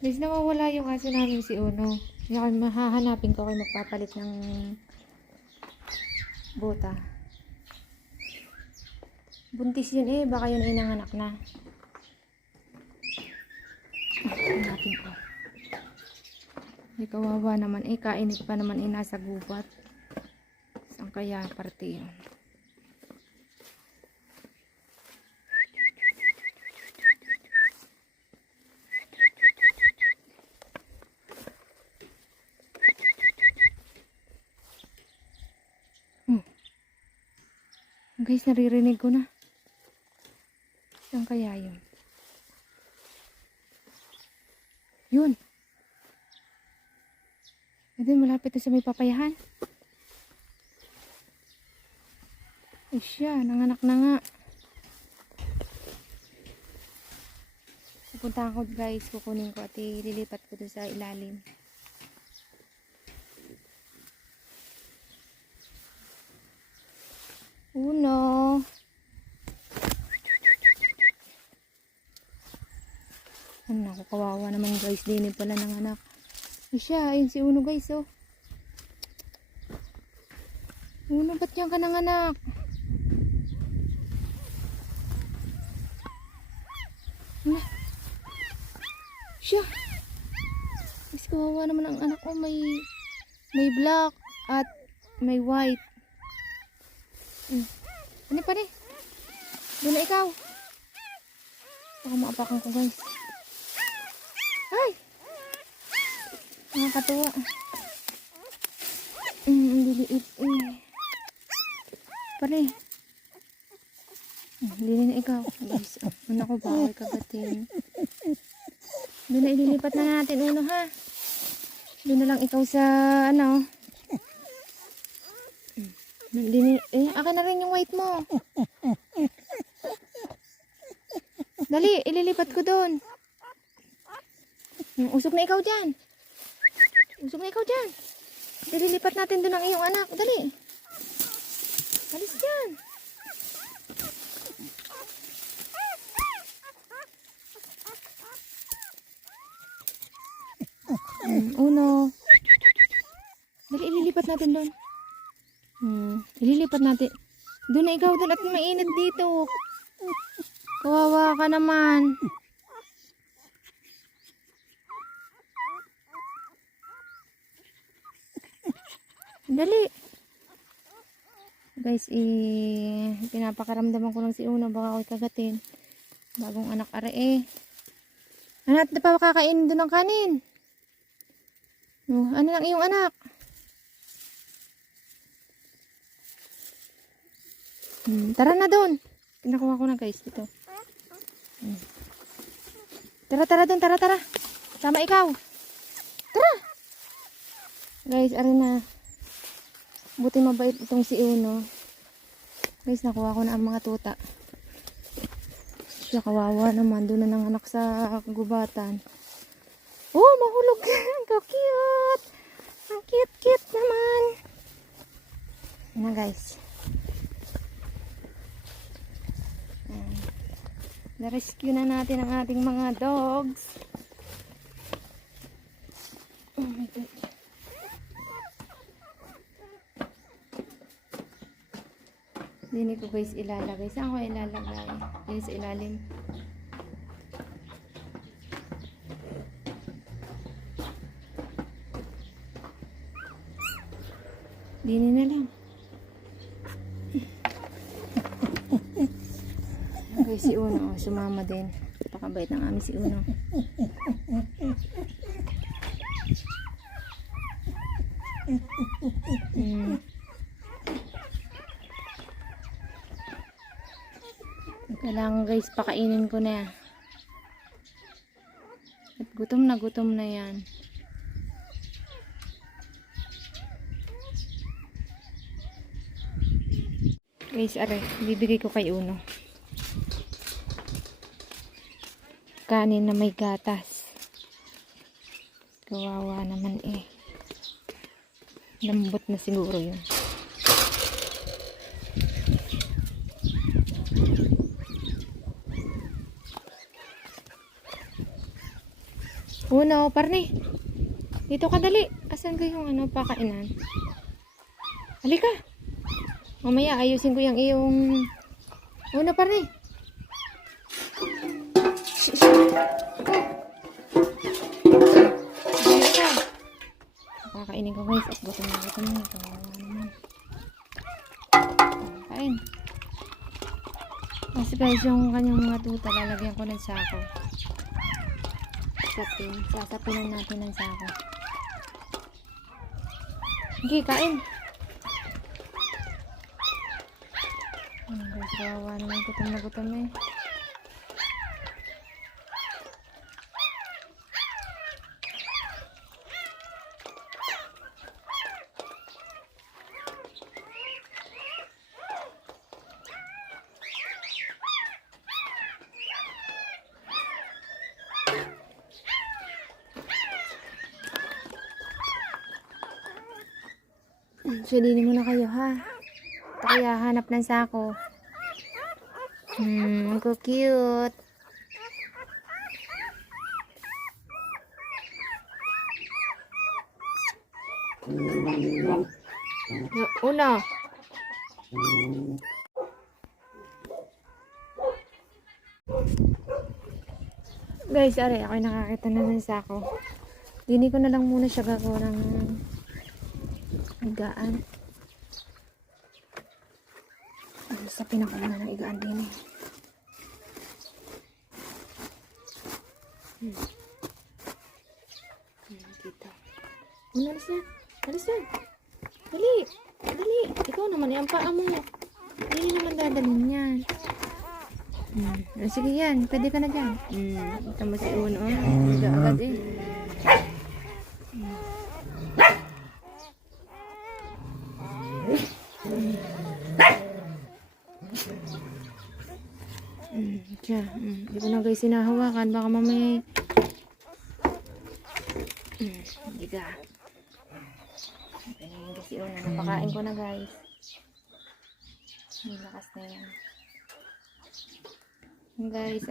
Guys, nawawala yung aso namin si Uno. Yan, mahahanapin ko kayo magpapalit ng buta. Buntis yun eh, baka yun ay nanganak na. Hanapin ko. Hindi kawawa naman eh, kainit pa naman eh, nasa gubat. Saan kaya parte yun? Guys, naririnig ko na. Saan kaya yun? Yun. E din, malapit na sa may papayahan. Ay siya, nanganak na nga. Pupunta ako guys, kukunin ko at ililipat ko doon sa ilalim. Uno. Ano ako, kawawa naman guys, dinin pala ng anak. Ay siya, ayun si Uno guys oh. Uno, ba't yan ka ng anak? Ano? Siya. Mas kawawa naman ang anak ko, may black at may white. Ano pa rin? Doon na ikaw. Baka maapakan ko guys. Ay! Nakakatuwa. Ang liliit eh. Pare. Hindi na ikaw. Guys, ano ko ba? Ay kagatin. Doon na ililipat na natin Uno ha. Doon na lang ikaw sa ano. Akin na rin yung white mo. Dali, ililipat ko doon. Usok na ikaw dyan. Usok na ikaw dyan. Ililipat natin doon ang iyong anak. Dali. Alis dyan. Uno. Dali, ililipat natin doon. Ililipat natin. Doon na ikaw doon at mainit dito. Kawawa ka naman. Dali. Guys, pinapakaramdaman ko lang si Uno. Baka ako'y kagatin. Bagong anak are eh. Anak, di pa kakainin doon ng kanin. Ano lang iyong anak? Tara na doon. Pinakuha ko na guys dito. Tara doon, tara. Sama ikaw. Tara. Guys, arin na. Buti mabait itong si Uno. Guys, nakuha ko na ang mga tuta. Siya kawawa naman. Doon na nanganak sa gubatan. Oh, mahulog. Ang cute. Ang cute naman. Yan na guys. Na-rescue na natin ang ating mga dogs. Oh my God. Dini ko guys ilalagay. Saan ko ilalagay? Dini sa ilalim. Dini na lang. Guys, si Uno, sumama din. Pakabait ng amin si Uno. Kailangan guys, pakainin ko na. At gutom na yan. Guys, are, bibigay ko kay Uno. Kanin na may gatas. Kawawa naman eh. Lambot na siguro yun. Una, parne. Dito ka dali. Asan ka yung ano, pakainan? Halika. Mamaya ayusin ko yung iyong... Una, parne. Shh, shh. Halika. Kakainin ko guys. At gutom na ito. Kawawa naman. Kain. Kasi guys, yung kanyang mga tuta, lalagyan ko ng sako. Sasapinan natin ng sako. Sige, kain. Guys, kawawa naman. Gutom na gutom na eh. Silinin mo na kayo ha. Ito kaya hanap ng sako. Ako cute. Una. Guys, aray, ako'y nakakita na ng sako. Dini ko na lang muna siya gagawa ng igaan. Sa pinakamuna ng igaan din eh. Kita. Alis na. Alis na. Dali. Dali. Ikaw naman, ang paa mo. Hindi naman dadalhin yan. Sige yan. Pwede ka na dyan. Ito mo si Uno. Hindi agad eh. Siya. Hindi ko na guys sinahawakan. Baka mamaya hindi ka. Ganyan kasi una. Napakain ko na guys. May lakas na yan. Guys,